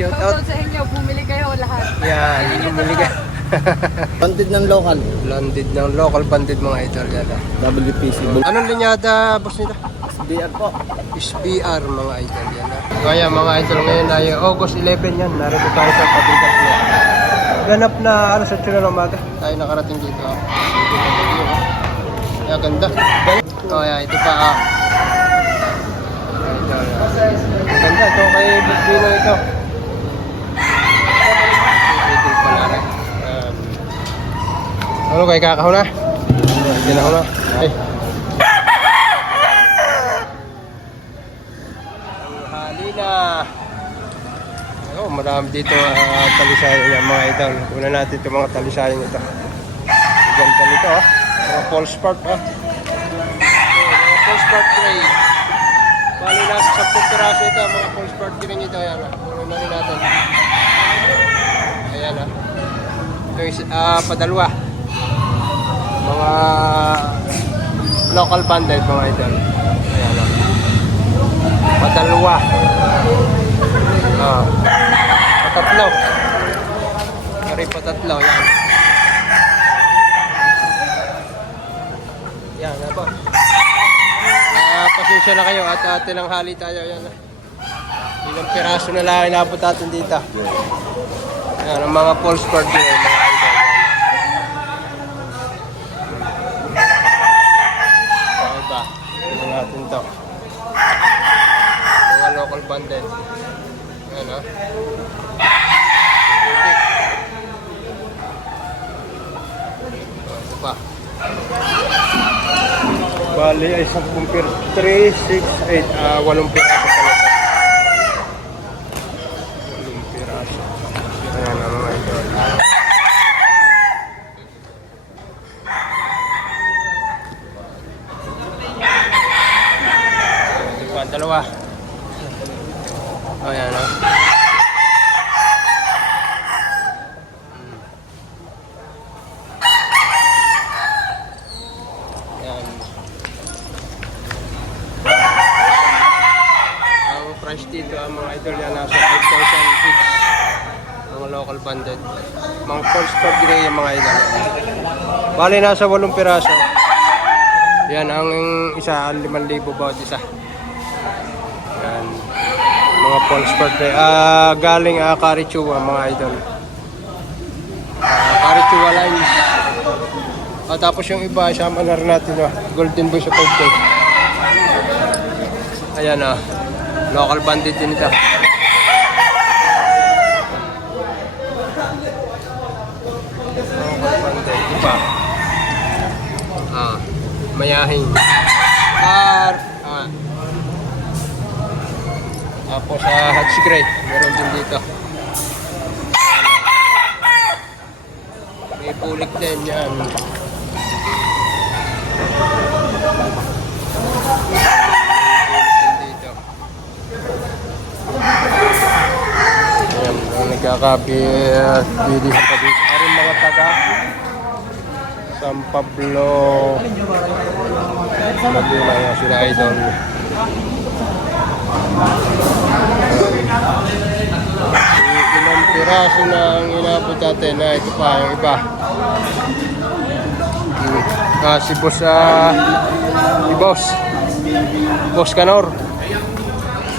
shout out. Shoutout sa inyo, bumili kayo lahat. Yan, bumili ka. Banded ng local. Landed ng local banded mga idol. Yan. WPC. Anong linyada, boss nila? SBR po. SBR mga idol. Yan. Kaya mga idol, ngayon ay August 11 yan. Narito tayo sa pabigat niya. Ganap na alas 8 na ng umaga. Tayo nakarating dito. Kaya ganda. Oh, yan, ito pa. Ganda ito kay Bino ito. Ito pala rin. Ano kay kakao na? Hindi na ako na. Ay. Halina. Oh, marami dito talisayan niya mga idol. Una natin itong mga talisayan ito. Ganda nito oh. Mga false part oh. Mga false part gray. Bali nasa 10 piraso ito. Mga false part gray ito. Ayan oh. Una rin natin. Ayan oh. Ito is padalwa. Mga local banded mga idol. Ayan o. Padalwa. Patatlo. Sorry, patatlo. Yan. Yan na po. Pasensya na kayo at tinanghali tayo. Yan na. Ilang piraso na lang inabot natin dito. Yan ang mga false part din mga idol. Ito natin to. Mga local banded. Ayan o. Ito pa. Bali ay 10 piraso. 3, 6, 8. 8 piraso pala ito. 8 piraso. Ayan o mga idol. Dalawa. Oh, yan o. Yan. Ang price dito, mga idol yan, nasa 5,000 each. Mga local banded. Mga false part gray yung mga idol. Bali, nasa 8 piraso. Yan, ang isa, 5,000 bawat isa. Yan. Mga false part galing Karichua mga idol. Karichua lines. Tapos yung iba, isama na rin natin Golden Boy sa 5K. Ayan local bandit din ito. Local bandit. Iba. Mayahing. Tapos Hatch Gray, meron din dito. May pulik din yan. Dito. Ayan, nagkakabili sa pabili. Arin mga taga San Pablo. Laguna yan sila idol. Ilang piraso na ang inabot natin na ito pa yung iba. Si Boss si Boss Canor.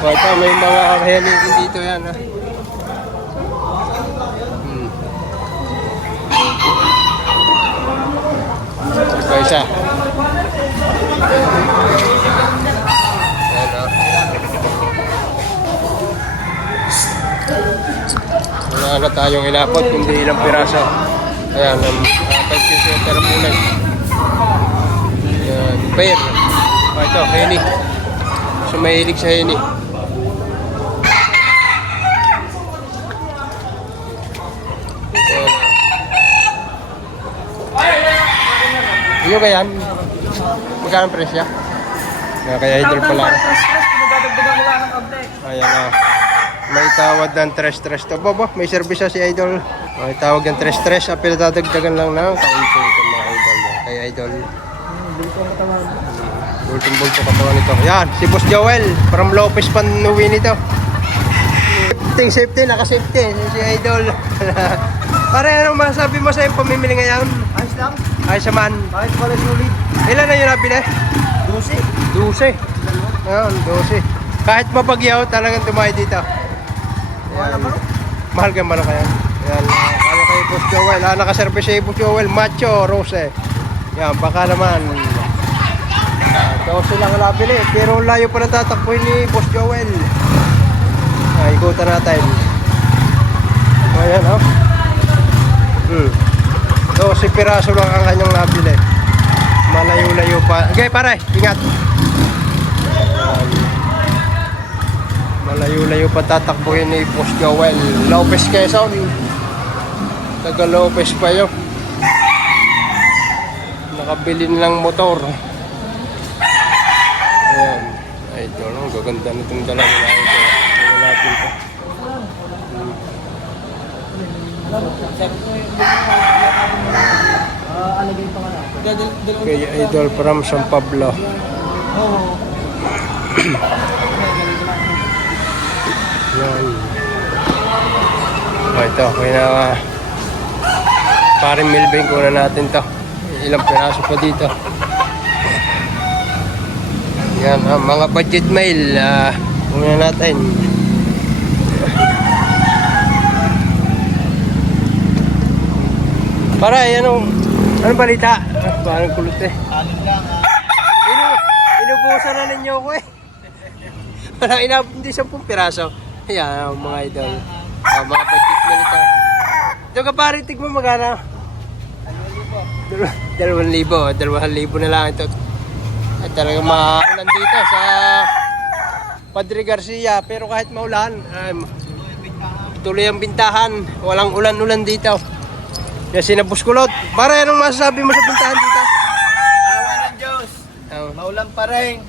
Ito may mga heli dito yan Ito isa. Wala na tayong ilapot, kundi ilang piraso. Ayan, 5 center punay. Ayan, pair. Ito, heni. So, mahilig sa heni. Iyo kaya, magkano presya? Kaya idol pala. Ayan may tawad ng tres-tres to. Bobo, may service si idol. May tawag ng tres-tres. Pinadadagdagan lang ng kaunti ito mga idol. Kaya idol. Bultong-bultong katawan nito. Yan, si Boss Joel from Lopez Panuwi nito. 50 Safety, naka-safety. Si Idol. Pare, anong masasabi mo sa yung pamimili ngayon? Ayos lang. Ayos naman. Kahit pala sulit. Ilan na yung nabili? 12. 12. Ayun, 12. Kahit mapagyaw, talagang tumayo dito. Wala ba? Mahal ka manok yan. Yan, kaya kay Boss Joel. Nakaservice si Boss Joel, Macho, Rose. Yan, baka naman. 12 lang nabili. Pero layo pa na tatakbuhin ni Boss Joel. Ikutan natin. Ayan, oh. 12 piraso lang ang kanyang nabili. Malayo-layo pa. Okay, pare, ingat. Malayo-layo pa tatakbuhin ni Boss Joel. Lopez Quezon. Taga Lopez pa yun. Nakabili nilang motor. Ayan. Ay, ito lang. Gaganda nitong dala nila. Ito natin ito. Kay Idol from San Pablo. Yan. Ito, kaya paring milbing kuna natin to. Ilang piraso pa dito. Yan, mga budget mail. Kuna natin. Para, anong balita? Parang kulot eh. Inubusan na ninyo ko eh. Parang inabot hindi 10 piraso. Ayan, mga idol. Mga budget mail ito. Ito ka pare, tigmo magana. 2,000. 2,000 na lang ito. At talagang maulan dito sa Padre Garcia. Pero kahit maulan, tuloy ang bintahan. Walang ulan-ulan dito. Yan sinabos kulot. Pare, anong masasabi mo sa bintahan dito? Awa ng Diyos. Maulan pa rin.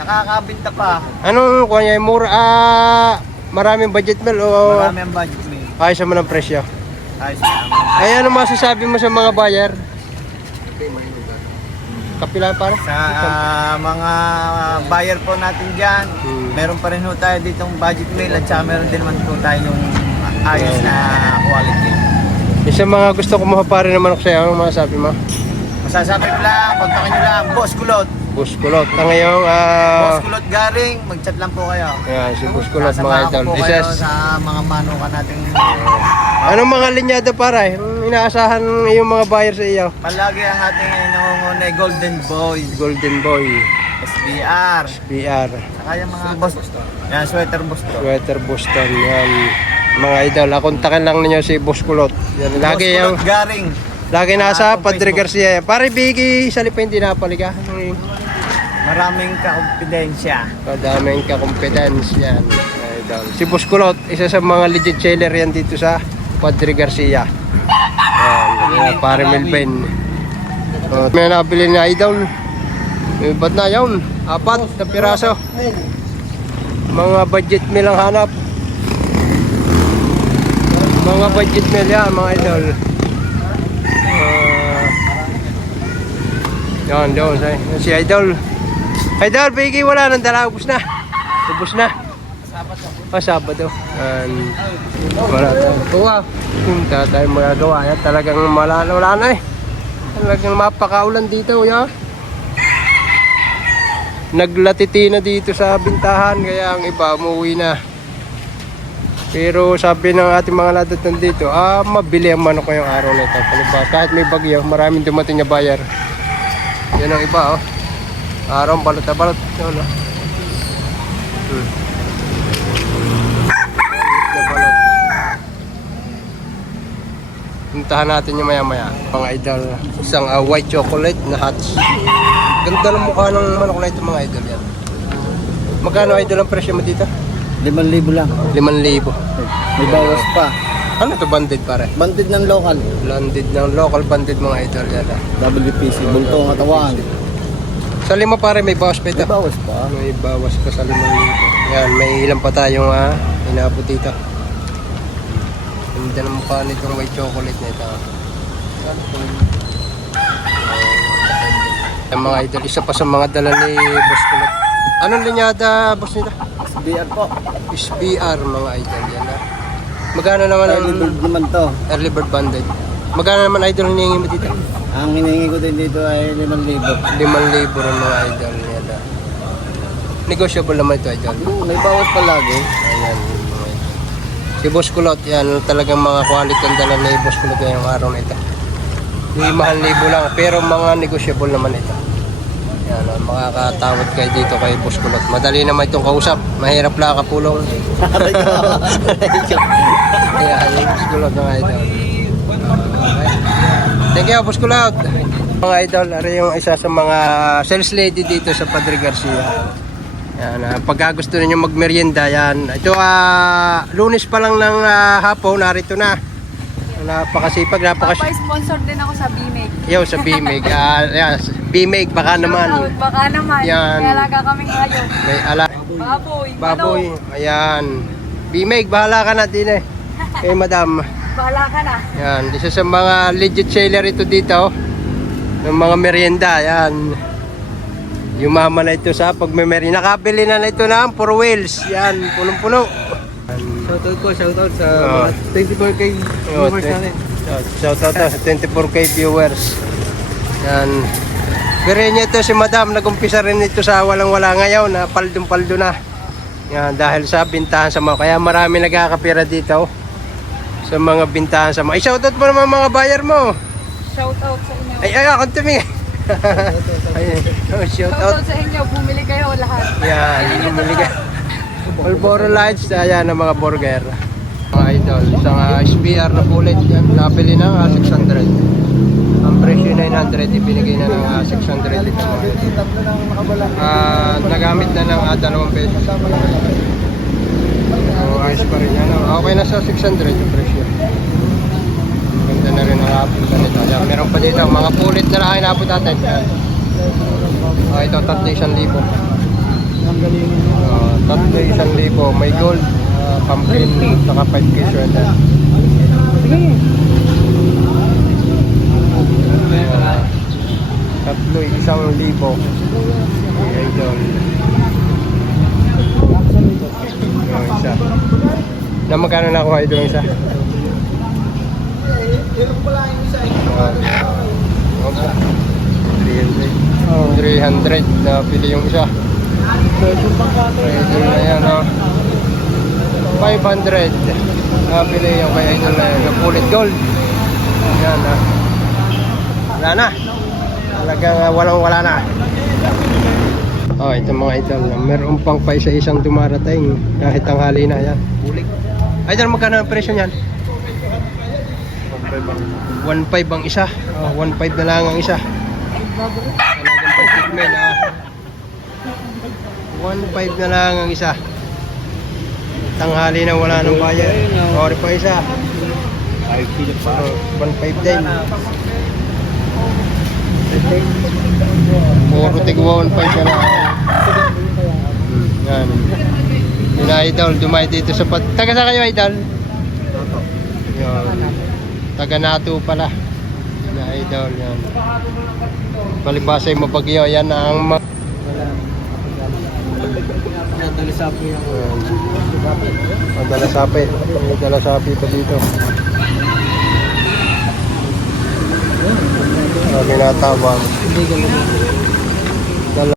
Nakakabinta pa. Anong kuha maraming budget meal o Marami ang budget mo. ayos naman ang presyo? Ayos lang. Ay, ano masasabi mo sa mga buyer? Kapila pare? Sa mga buyer po natin dyan, meron pa rin po tayo ditong budget meal at saka meron din naman po tayo yung ayos na quality. Isa mga gusto kumuha pare ng manok sa'yo, anong masasabi mo? Masasabi ko lang, kontakin nyo lang, Boss Kulot. Boss Kulot. Ngayong, Boss Kulot Garing, mag-chat lang po kayo. yan, si Boss Kulot mga Sasamahan idol. ko po This kayo is, sa mga manuka natin. anong mga linyado pare? Inaasahan yung mga buyer sa iyo? Palagi ang ating nangungunay Golden Boy, Golden Boy, SBR. BR, Saka yung mga boss, yan, sweater boss to. Sweater Boston, yan. Mga idol, kontakin lang ninyo si Boss Kulot. Yan, Boss lagi yung, Kulot Garing. lagi nasa Kung Padre Facebook. Garcia. Pare, bigi sa lipa hindi napaliga. Maraming kakompidensya. Kadaming ka-competence yan. Idol. Si Boss Kulot, isa sa mga legit seller yan dito sa Padre Garcia. Yan, pare Melvin. May nabili na idol. Ba't na yun? 4 na piraso. Mga budget meal ang hanap. Mga budget meal yan, mga idol. Yan, doon. Si idol. Idol, bigay wala nang dala. Ubus na. Ubus na. Sabado. Wala tayo. Tuwa. Hindi tayo magagawa. Yan, talagang wala na eh. Talagang mapakaulan dito. Yan. Naglatiti na dito sa bintahan. Kaya ang iba umuwi na. Pero sabi ng ating mga ladatan dito, mabili ang manok ngayong araw na ito. Kahit may bagyo, maraming dumating na buyer. Yan ang iba, oh. Araw, balot na balot. Yan, oh. Balot. Puntahan natin yung maya-maya. Mga idol, isang white chocolate na hats. Ganda ng mukha ng manok na ito, mga idol. Yan. Magkano idol ang presyo mo dito? 5,000 lang. 5,000. May bawas pa. Ano to banded pare? Banded ng local. Landed ng local banded mga idol yan. WPC, bulto ang katawan. Sa 5 pare may bawas pa ito. May bawas pa. May bawas pa sa 5,000. Yan, may ilan pa tayong inabot dito. Ganda ng mukha nitong white chocolate na ito. Yan mga idol, isa pa sa mga dala ni Boss Kulot. Anong linyada boss nito? SBR po. SBR mga idol yan ha. Magkano naman ang Early bird naman to. early bird banded? Magkano naman idol hinihingi mo dito? Ang hinihingi ko din dito ay 5,000. 5,000 rin mga idol yan ha. Negotiable naman ito idol. May bawas palagi. Ayan. Si Boss Kulot, yan talagang mga quality ang dala ni Boss Kulot ngayong araw na ito. Yung mahal libo lang, pero mga negotiable naman ito. Yan, makakatawad kayo dito kay Boss Kulot. Madali naman itong kausap, mahirap lang kapulong. Ayan, yung Boss Kulot mga idol. Okay. Thank you, Boss Kulot. Mga idol, ari yung isa sa mga sales lady dito sa Padre Garcia. Yan, pagka gusto niyo magmerienda, yan. Ito, Lunes pa lang ng hapon, narito na. Napakasipag, Sponsor din ako sa BMake. Yo, sa BMake. Yan, BMake, baka naman. Shoutout, baka naman. Yan. May alaga kaming ayaw. May ala. Baboy. Baboy. Ayan. BMake, bahala ka na din eh. Eh, madam. Bahala ka na. Yan, isa sa mga legit seller ito dito. Ng mga merienda, yan. Yumaman na ito sa pagmemerenda. Nakabili na ito ng 4 wheels. Yan, punong-puno. Shoutout po, shoutout sa Oh. 24K viewers natin. Shoutout sa 24K viewers. Yan. Pero niya ito si Madam, nag-umpisa rin ito sa walang-wala ngayon, na paldong-paldo na. Yan, dahil sa bintahan sa mga, kaya marami nagkakapira dito. Sa mga bintahan sa mga. Shoutout mo naman mga buyer mo. Shoutout sa inyo. Ay, akong tumingin. Shoutout. Shoutout sa inyo. Bumili kayo lahat. Yan, bumili ka. Marlboro Lights, ayan ang mga burger. Mga idol, isang SBR na bullet yan, nabili ng 600. Ang presyo 900, ibinigay na ng 600 dito. Nagamit na ng 2 pesos. So, ayos pa rin yan. Okay na sa 600 yung presyo. Ganda na rin ang apple nito. Ayan, meron pa dito, mga bullet na lang inabot natin. Yan. Ito, 1,000. Tatlo 1,000, may gold, pumpkin, saka 5K shredder. Tatlo 1,000. Idol. Yung isa. Na magkano na ako idol yung isa? 300 na pili yung isa. Idol na yan, no? 500 nabili yung kay Idol na yan, na pulit gold. Yan, ha? Wala na. Talagang walang-wala na. Ito mga Idol, meron pang pa isa-isang dumarating kahit tanghali na. Yan, pulik. Idol, magkano ang presyo niyan? 1.5 ang isa. 1.5 na lang ang isa. Talagang pag-tikmen, 1.5 na lang ang isa. Tanghali na wala nang bayad. Sorry pa isa. 1.5 din. Puro tigwa 1.5 na lang. Yan. Yung Idol, dumay dito sa taga sa kayo Idol? Yan. Taga Nato pala. Na Idol yan. Palibasa yung mabagyo. Yan ang Dalasapi yung Dalasapi. May dalasapi pa dito. Tinatawag. hindi ganun.